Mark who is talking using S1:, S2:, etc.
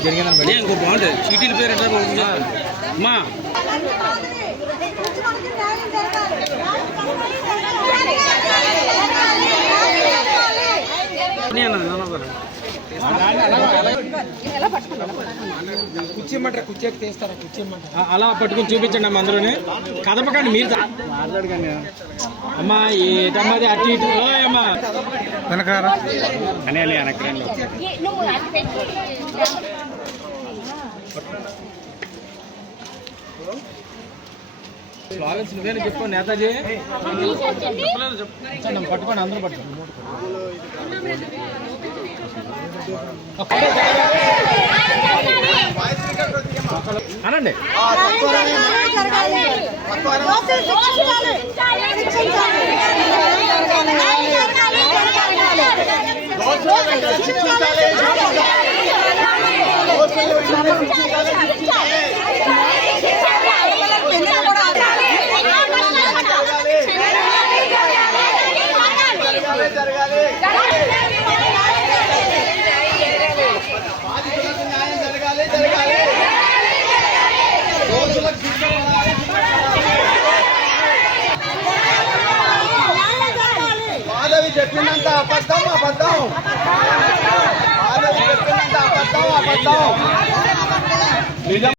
S1: జరిగిందని ఇంకో బాగుంటుంది చీటీల పేరు ఎట్లా బాగుంటుంది అమ్మా. నీ అన్నది నాన్న గారు.
S2: కుర్చీ ఇమ్మంటారా కుర్చీ ఎక్కి తీస్తారా? కుర్చీ ఇమ్మంటారా
S1: ఆ, అలా పట్టుకుని చూపించండి అమ్మ అందరూని. కదపకండి మీరు అమ్మా ఏటమ్మది అటు ఇటు. ఓయ్ అమ్మా.
S2: వెనకారా
S1: అని వెనక్కి స్లోగన్స్ నువ్వేనా చెప్పు నేతాజీ. చెప్పండి పట్టుకోండి అందరూ పట్టుకోండి. అనండి.
S2: మాధవి చెప్పినంత అబద్ధం అబద్ధం. మాధవి చెప్పినంత అబద్ధం అబద్ధం. నిజం